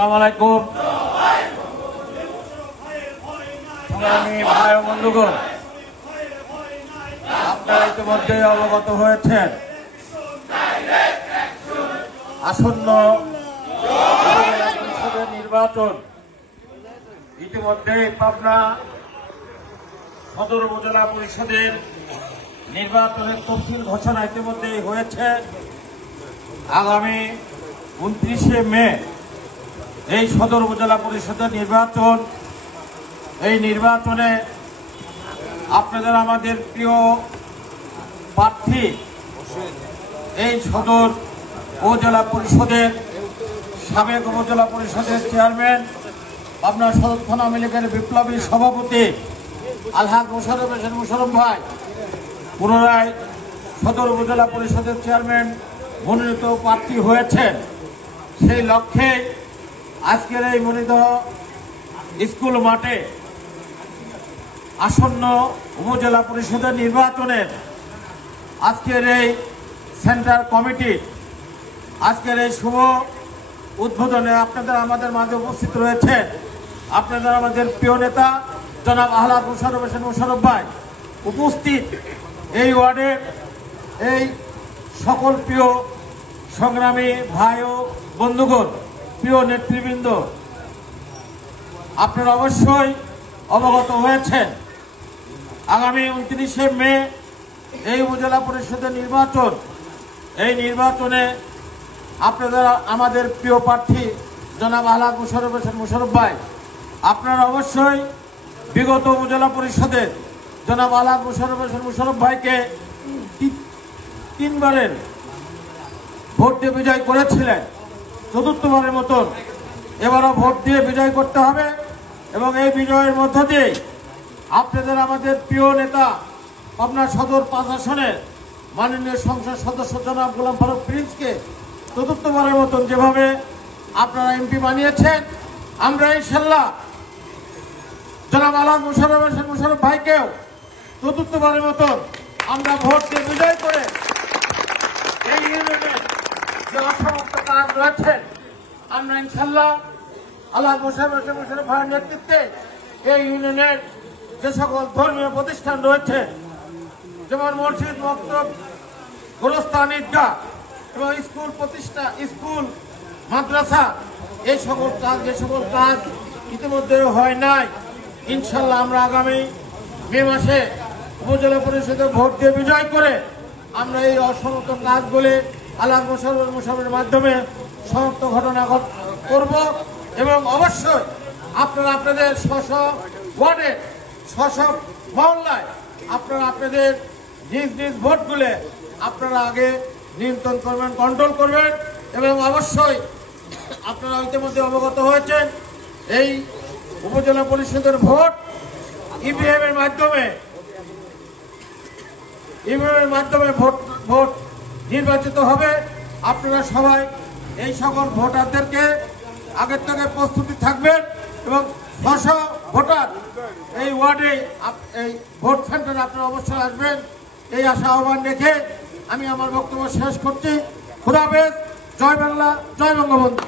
আসসালামু আলাইকুম সংগ্রামী ভাই ও বন্ধুগণ, আপনারা ইতিমধ্যে অবগত হয়েছেন আসন্ন পরিষদের নির্বাচন ইতিমধ্যে পাবনা সদর উপজেলা পরিষদের নির্বাচনের তফসিল ঘোষণা ইতিমধ্যেই হয়েছে। আগামী 29শে মে এই সদর উপজেলা পরিষদের নির্বাচন। এই নির্বাচনে আপনাদের আমাদের প্রিয় প্রার্থী এই সদর উপজেলা পরিষদের সাবেক উপজেলা পরিষদের চেয়ারম্যান, আপনার সদর থানা আওয়ামী লীগের বিপ্লবী সভাপতি আলহাজ মোশাররফ হোসেন মোশাররফ ভাই পুনরায় সদর উপজেলা পরিষদের চেয়ারম্যান মনোনীত প্রার্থী হয়েছেন। সেই লক্ষ্যে আজকের এই মনোনীত স্কুল মাঠে আসন্ন উপজেলা পরিষদের নির্বাচনের আজকের এই সেন্ট্রাল কমিটি আজকের এই শুভ উদ্বোধনে আপনাদের আমাদের মাঝে উপস্থিত রয়েছেন। আপনাদের আমাদের প্রিয় নেতা জনাব আলহাজ মোশাররফ হোসেন মোশাররফ ভাই উপস্থিত। এই ওয়ার্ডের এই সকল প্রিয় সংগ্রামী ভাই ও বন্ধুগণ, প্রিয় নেতৃবৃন্দ, আপনারা অবশ্যই অবগত হয়েছেন আগামী 29শে মে এই উপজেলা পরিষদের নির্বাচন। এই নির্বাচনে আপনাদের আমাদের প্রিয় প্রার্থী জনাব আলহাজ মোশাররফ হোসেন মোশাররফ ভাই, আপনারা অবশ্যই বিগত উপজেলা পরিষদের জনাব আলহাজ মোশাররফ হোসেন মোশাররফ ভাইকে 3বারের ভোট দিয়ে বিজয় করেছিলেন। চতুর্থবারের মতন এবারও ভোট দিয়ে বিজয় করতে হবে এবং এই বিজয়ের মধ্য দিয়ে আপনাদের আমাদের প্রিয় নেতা পাবনা সদর 5 আসনের মাননীয় সংসদ সদস্য জনাব গোলাম ফারুক প্রিন্সকে চতুর্থবারের মতন যেভাবে আপনারা এমপি বানিয়েছেন, আমরা ইনশাল্লাহ জনাব আলহাজ মোশাররফ হোসেন মোশাররফ ভাইকেও চতুর্থবারের মতন আমরা ভোট দিয়ে বিজয় করে এই ইউনিয়নের যে অসমাপ্ত কাজ রয়েছে আমরা ইনশাল্লাহ আলহাজ মোশাররফ হোসেন মোশাররফ ভাইয়ের নেতৃত্বে এই ইউনিয়নের যে সকল ধর্মীয় প্রতিষ্ঠান রয়েছে, যেমন মসজিদ, মক্তব, গোরস্থান, ঈদগাহ এবং স্কুল প্রতিষ্ঠা, স্কুল, মাদ্রাসা, এই সকল কাজ যে সকল কাজ ইতিমধ্যে হয় নাই, ইনশাল্লাহ আমরা আগামী মে মাসে উপজেলা পরিষদে ভোট দিয়ে বিজয় করে আমরা এই অসমাপ্ত কাজগুলি আলহাজ মোশাররফের মাধ্যমে সমাপ্ত ঘটনা করব এবং অবশ্যই আপনারা আপনাদের স্ব ওয়ার্ডে স্ব মহল্লায় আপনারা আপনাদের নিজ নিজ ভোটগুলো আপনারা আগে নিয়ন্ত্রণ করবেন, কন্ট্রোল করবেন এবং অবশ্যই আপনারা ইতিমধ্যে অবগত হয়েছেন এই উপজেলা পরিষদের ভোট ইভিএম এর মাধ্যমে ভোট নির্বাচিত হবে। আপনারা সবাই এই সকল ভোটারদেরকে আগের থেকে প্রস্তুতি থাকবেন এবং ভোটার এই ওয়ার্ডে এই ভোট সেন্টারে আপনারা অবশ্যই আসবেন, এই আশা আহ্বান রেখে আমি আমার বক্তব্য শেষ করছি। খোদা হাফেজ। জয় বাংলা, জয় বঙ্গবন্ধু।